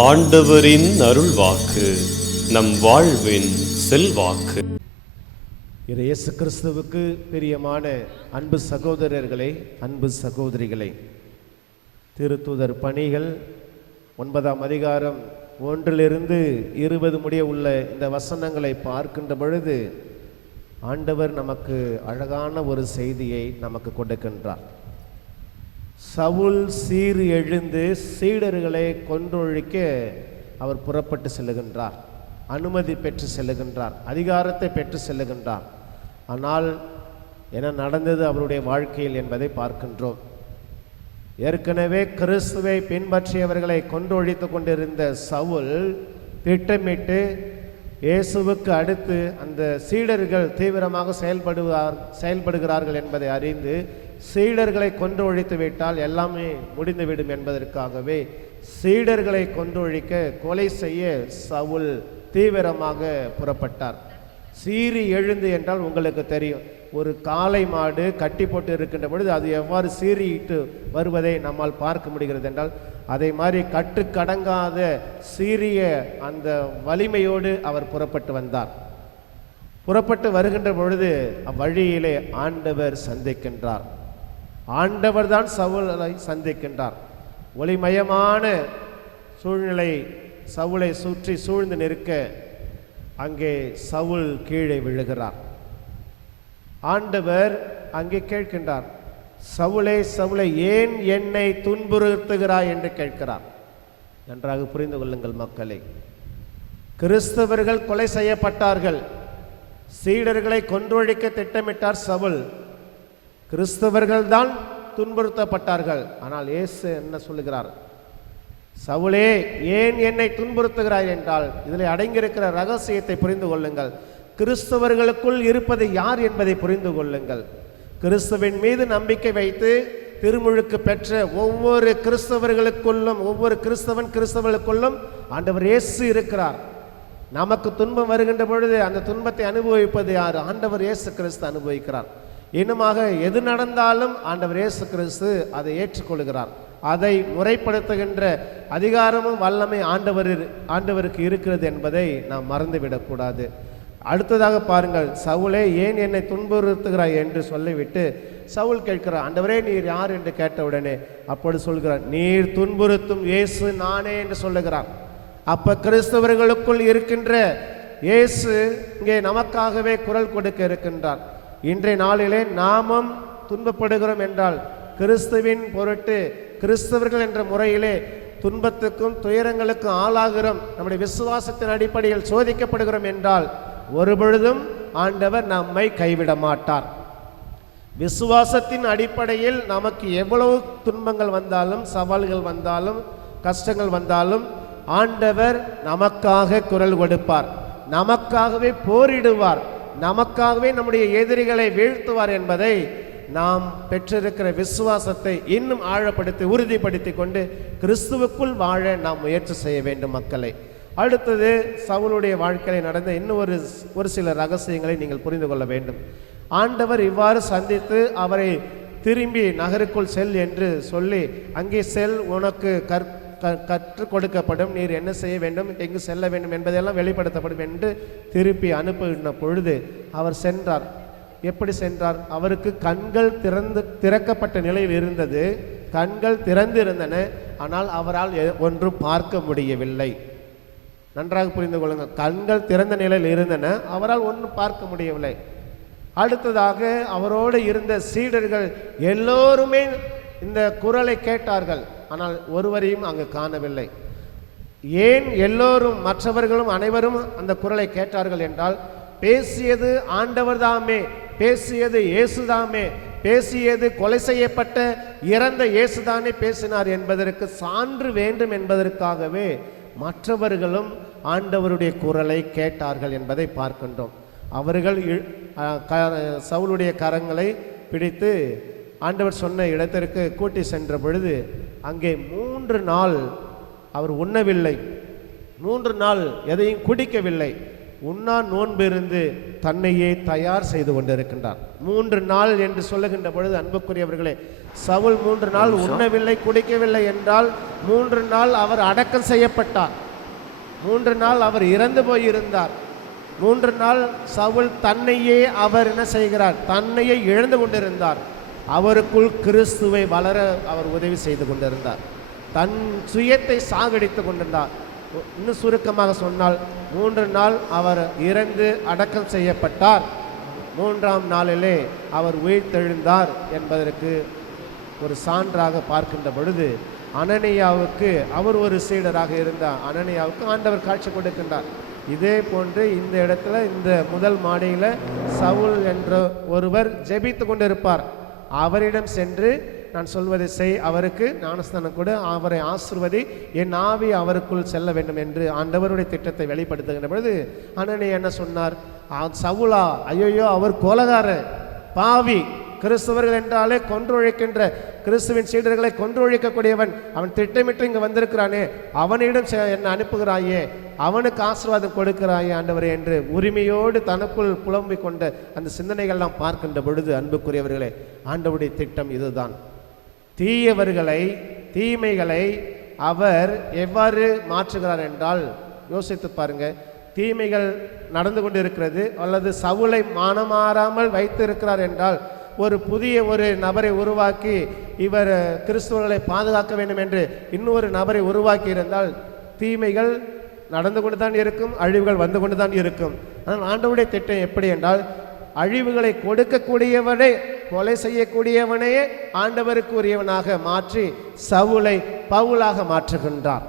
ஆண்டவரின் அருள்வாக்கு நம் வாழ்வின் செல்வாக்கு. இயேசு கிறிஸ்துவுக்கு பிரியமான அன்பு சகோதரர்களே அன்பு சகோதரிகளே திருத்துதர் பணிகள் ஒன்பதாம் அதிகாரம் ஒன்றிலிருந்து இருபது முடிய உள்ள இந்த வசனங்களை பார்க்கின்ற பொழுது ஆண்டவர் நமக்கு அழகான ஒரு செய்தியை நமக்கு கொடுக்கின்றார். சவுல் சீர் எழுந்து சீடர்களை கொன்றொழிக்க அவர் புறப்பட்டு செல்லுகின்றார். அனுமதி பெற்று செல்லுகின்றார். அதிகாரத்தை பெற்று செல்லுகின்றார். ஆனால் என்ன நடந்தது அவருடைய வாழ்க்கையில் என்பதை பார்க்கின்றோம். ஏற்கனவே கிறிஸ்துவை பின்பற்றியவர்களை கொன்றொழித்து கொண்டிருந்த சவுல் திட்டமிட்டு இயேசுவுக்கு அடுத்து அந்த சீடர்கள் தீவிரமாக செயல்படுவார் செயல்படுகிறார்கள் என்பதை அறிந்து சீடர்களை கொன்று ஒழித்து விட்டால் எல்லாமே முடிந்துவிடும் என்பதற்காகவே சீடர்களை கொன்று ஒழிக்க கொலை செய்ய சவுல் தீவிரமாக புறப்பட்டார். சீறி எழுந்து என்றால் உங்களுக்கு தெரியும். ஒரு காளை மாடு கட்டி போட்டு இருக்கின்ற பொழுது அது எவ்வாறு சீறிட்டு வருவதை நம்மால் பார்க்க முடிகிறது என்றால் அதை மாதிரி கட்டுக்கடங்காத சீரிய அந்த வலிமையோடு அவர் புறப்பட்டு வந்தார். புறப்பட்டு வருகின்ற பொழுது அவ்வழியிலே ஆண்டவர் சந்திக்கின்றார். ஆண்டவர் தான் சவுலை சந்திக்கின்றார். ஒளிமயமான சூழ்நிலை சவுளை சுற்றி சூழ்ந்து நிற்க அங்கே சவுல் கீழே விழுகிறார். ஆண்டவர் அங்கே கேட்கின்றார் சவுளே சவுளை ஏன் என்னை துன்புறுத்துகிறாய்? என்று கேட்கிறார். நன்றாக புரிந்து கொள்ளுங்கள் மக்களை கிறிஸ்தவர்கள் கொலை செய்யப்பட்டார்கள். சீடர்களை கொன்றொழிக்க திட்டமிட்டார் சவுல். கிறிஸ்தவர்கள் தான் துன்புறுத்தப்பட்டார்கள். ஆனால் இயேசு என்ன சொல்லுகிறார்? சவுளே ஏன் என்னை துன்புறுத்துகிறாய் என்றால் இதில் அடங்கியிருக்கிற ரகசியத்தை புரிந்து கொள்ளுங்கள். கிறிஸ்தவர்களுக்குள் இருப்பது யார் என்பதை புரிந்து கொள்ளுங்கள். கிறிஸ்துவின் மீது நம்பிக்கை வைத்து திருமுழுக்கு பெற்ற ஒவ்வொரு கிறிஸ்தவர்களுக்குள்ளும் ஒவ்வொரு கிறிஸ்தவன் கிறிஸ்தவர்களுக்குள்ளும் ஆண்டவர் இயேசு இருக்கிறார். நமக்கு துன்பம் வருகின்ற பொழுது அந்த துன்பத்தை அனுபவிப்பது யார்? ஆண்டவர் இயேசு கிறிஸ்து அனுபவிக்கிறார். இன்னுமாக எது நடந்தாலும் ஆண்டவர் இயேசு கிறிஸ்து அதை ஏற்றுக்கொள்கிறார். அதை முறைப்படுத்துகின்ற அதிகாரமும் வல்லமை ஆண்டவர் ஆண்டவருக்கு இருக்கிறது என்பதை நாம் மறந்துவிடக்கூடாது. அடுத்ததாக பாருங்கள் சவுலே ஏன் என்னை துன்புறுத்துகிறாய்? என்று சொல்லிவிட்டு சவுல் கேட்கிறார் ஆண்டவரே நீர் யார்? என்று கேட்டவுடனே அப்படி சொல்கிறார் நீர் துன்புறுத்தும் இயேசு நானே என்று சொல்லுகிறார். அப்ப கிறிஸ்தவர்களுக்குள் இருக்கின்ற இயேசு இங்கே நமக்காகவே குரல் கொடுக்க இருக்கின்றார். இன்றைய நாளிலே நாமும் துன்பப்படுகிறோம் என்றால் கிறிஸ்துவின் பொருட்டு கிறிஸ்தவர்கள் என்ற முறையிலே துன்பத்துக்கும் துயரங்களுக்கும் ஆளாகிறோம். நம்முடைய விசுவாசத்தின் அடிப்படையில் சோதிக்கப்படுகிறோம் என்றால் ஒருபொழுதும் ஆண்டவர் நம்மை கைவிட மாட்டார். விசுவாசத்தின் அடிப்படையில் நமக்கு எவ்வளவு துன்பங்கள் வந்தாலும் சவால்கள் வந்தாலும் கஷ்டங்கள் வந்தாலும் ஆண்டவர் நமக்காக குரல் கொடுப்பார். நமக்காகவே போரிடுவார். நமக்காகவே நம்முடைய எதிரிகளை வீழ்த்துவார் என்பதை நாம் பெற்றிருக்கிற விசுவாசத்தை இன்னும் ஆழப்படுத்தி உறுதிப்படுத்தி கொண்டு கிறிஸ்துவுக்குள் வாழ நாம் முயற்சி செய்ய வேண்டும் மக்களை. அடுத்தது சவுளுடைய வாழ்க்கையில் நடந்த இன்னும் ஒரு ஒரு சில ரகசியங்களை நீங்கள் புரிந்து கொள்ள வேண்டும். ஆண்டவர் இவ்வாறு சந்தித்து அவரை திரும்பி நகருக்குள் செல் என்று சொல்லி அங்கே செல் உனக்கு கற் க- கற்றுக் கொடுக்கப்படும். நீர் என்ன செய்ய வேண்டும்? எங்கு செல்ல வேண்டும்? என்பதெல்லாம் வெளிப்படுத்தப்படும் என்று திருப்பி அனுப்பின பொழுது அவர் சென்றார். எப்படி சென்றார்? அவருக்கு கண்கள் திறந்து திறக்கப்பட்ட நிலையில் இருந்தது. கண்கள் திறந்திருந்தன. ஆனால் அவரால் எ- ஒன்றும் பார்க்க முடியவில்லை. நன்றாக புரிந்து கொள்ளுங்கள் கண்கள் திறந்த நிலையில் இருந்தன. அவரால் ஒன்றும் பார்க்க முடியவில்லை. அடுத்ததாக அவரோடு இருந்த சீடர்கள் எல்லோருமே இந்த குரலை கேட்டார்கள். ஆனால் ஒருவரையும் அங்கு காணவில்லை. ஏன் எல்லோரும் மற்றவர்களும் அனைவரும் அந்த குரலை கேட்டார்கள் என்றால் பேசியது ஆண்டவர்தாமே பேசியது இயேசுதாமே பேசியது கொலை செய்யப்பட்ட இறந்த இயேசுதானே பேசினார் என்பதற்கு சான்று வேண்டும் என்பதற்காகவே மற்றவர்களும் ஆண்டவருடைய குரலை கேட்டார்கள் என்பதை பார்க்கின்றோம். அவர்கள் சவுளுடைய கரங்களை பிடித்து ஆண்டவர் சொன்ன இடத்திற்கு கூட்டி சென்ற பொழுது அங்கே மூன்று நாள் அவர் உண்ணவில்லை. மூன்று நாள் எதையும் குடிக்கவில்லை. உண்ணா நோன்பு இருந்து தன்னையே தயார் செய்து கொண்டிருக்கின்றார். மூன்று நாள் என்று சொல்லுகின்ற பொழுது அன்புக்குரியவர்களே சவுல் மூன்று நாள் உண்ணவில்லை குடிக்கவில்லை என்றால் மூன்று நாள் அவர் அடக்கம் செய்யப்பட்டார். மூன்று நாள் அவர் இறந்து போயிருந்தார். மூன்று நாள் சவுல் தன்னையே அவர் என்ன செய்கிறார்? தன்னையே இழந்து கொண்டிருந்தார். அவருக்குள் கிறிஸ்துவை வளர அவர் உதவி செய்து கொண்டிருந்தார். தன் சுயத்தை சாகடித்து கொண்டிருந்தார். இன்னும் சுருக்கமாக சொன்னால் மூன்று நாள் அவர் இறந்து அடக்கம் செய்யப்பட்டார். மூன்றாம் நாளிலே அவர் உயிர்த்தெழுந்தார் என்பதற்கு ஒரு சான்றாக பார்க்கின்ற பொழுது அனனியாவுக்கு அவர் ஒரு சீடராக இருந்தார் அனனியாவுக்கு ஆண்டவர் காட்சி கொடுக்கின்றார். இதே போன்று இந்த இடத்துல இந்த முதல் மாடியில் சவுல் என்ற ஒருவர் ஜெபித்து கொண்டிருப்பார். அவரிடம் சென்று நான் சொல்வதை செய் அவருக்கு ஞானஸ்தானம் கூட அவரை ஆசிர்வதி என் ஆவி அவருக்குள் செல்ல வேண்டும் என்று ஆண்டவருடைய திட்டத்தை வெளிப்படுத்துகின்ற பொழுது அண்ணனை என்ன சொன்னார்? சவுலா ஐயோ அவர் கோலகாரர் பாவி கிறிஸ்தவர்கள் என்றாலே கொன்றொழிக்கின்ற கிறிஸ்துவின் சீடர்களை கொன்றொழிக்கக்கூடியவன். அவன் திட்டமிட்டு இங்கே வந்திருக்கிறானே. அவனிடம் செ- என்னை அனுப்புகிறாயே. அவனுக்கு ஆசீர்வாதம் கொடுக்கிறாயே ஆண்டவரே என்று உரிமையோடு தனக்குள் புலம்பிக் கொண்ட அந்த சிந்தனைகள்லாம் பார்க்கின்ற பொழுது அன்புக்குரியவர்களே ஆண்டவுடைய திட்டம் இதுதான். தீயவர்களை தீமைகளை அவர் எவ்வாறு மாற்றுகிறார் என்றால் யோசித்து பாருங்க. தீமைகள் நடந்து கொண்டிருக்கிறது அல்லது சவுளை மானமாறாமல் வைத்திருக்கிறார் என்றால் ஒரு புதிய ஒரு நபரை உருவாக்கி இவர் கிறிஸ்துவர்களை பாதுகாக்க வேண்டும் என்று இன்னொரு நபரை உருவாக்கி இருந்தால் தீமைகள் நடந்து கொண்டு தான் இருக்கும் அழிவுகள் வந்து கொண்டு தான் இருக்கும். ஆனால் ஆண்டவுடைய திட்டம் எப்படி என்றால் அழிவுகளை கொடுக்கக்கூடியவனை கொலை செய்யக்கூடியவனையே ஆண்டவருக்கு உரியவனாக மாற்றி சவுலை பவுலாக மாற்றுகின்றார்.